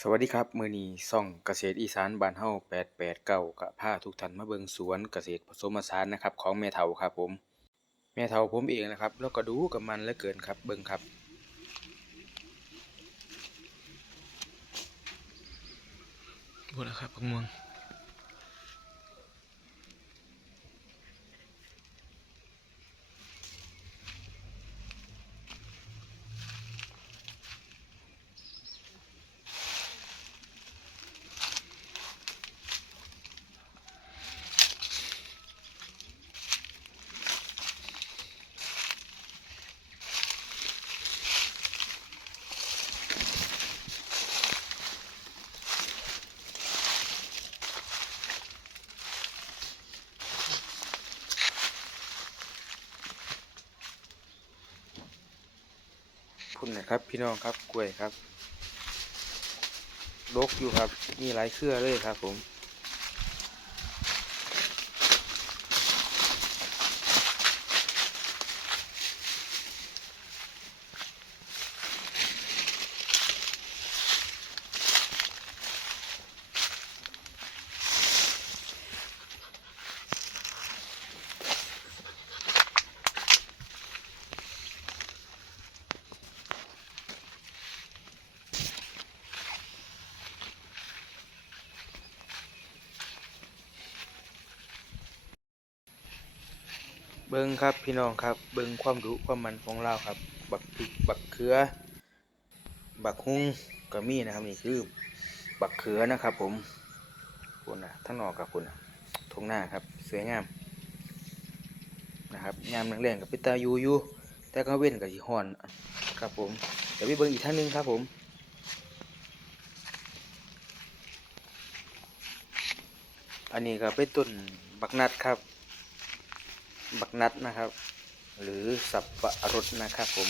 สวัสดีครับ มือนีซ่องเกษตรอีสานบ้านเฮา889กะผ้าทุกท่านมาเบิ่งสวนเกษตรผสมผสานนะครับของแม่เฒ่าครับผม แม่เฒ่าผมเองนะครับ แล้วก็ดูกับมันเหลือเกินครับเบิ่งครับบูนนะครับพักม่วง พุ่นนะครับ พี่น้องครับกล้วยครับลกอยู่ครับ มีหลายเครือเลยครับผม เบิ่งครับพี่น้องครับ เบิ่งความดุความมันของเราครับ บักพริกบักเขือ บักฮุ้งก็มีนะครับนี่คือ บักเขือนะครับผมคุณนะทั้งนอกกับคุณนะทงหน้าครับสวยงามนะครับยามแรงๆกับปิตายูอยู่แต่ก็เว้นกับสีฮอนครับผมเดี๋ยวไปเบิ่งอีกท่านหนึงครับผมอันนี้ก็เป็นต้นบักนัดครับ บักนัดนะครับ หรือสับปะรดนะครับผม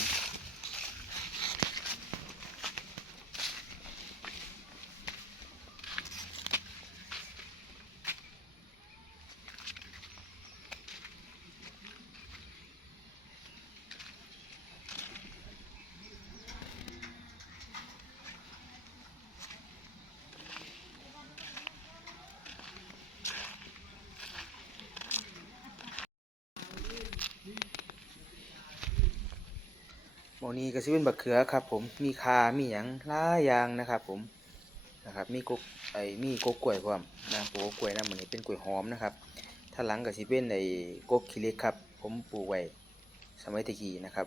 มอนี้ก็สิเป็นบักเขือครับ ผมมีคามีหยังหลายอย่างนะครับ ผมนะครับ มีกกไอ้มีกกกล้วยพร้อมนะปลูกกล้วยนะมื้นี้เป็นกล้วยหอมนะครับถ้าหลังก็สิเป็นไอ้กกขี้เล็กครับ ผมปลูกไว้สมัยตะกี้นะครับ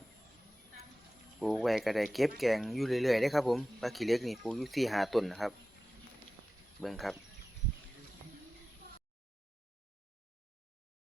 ปลูกไว้ก็ได้เก็บแกงอยู่เรื่อยๆเด้ครับ ผมบักขี้เล็กนี่ปลูกอยู่4-5ต้นนะครับ เบิ่งครับ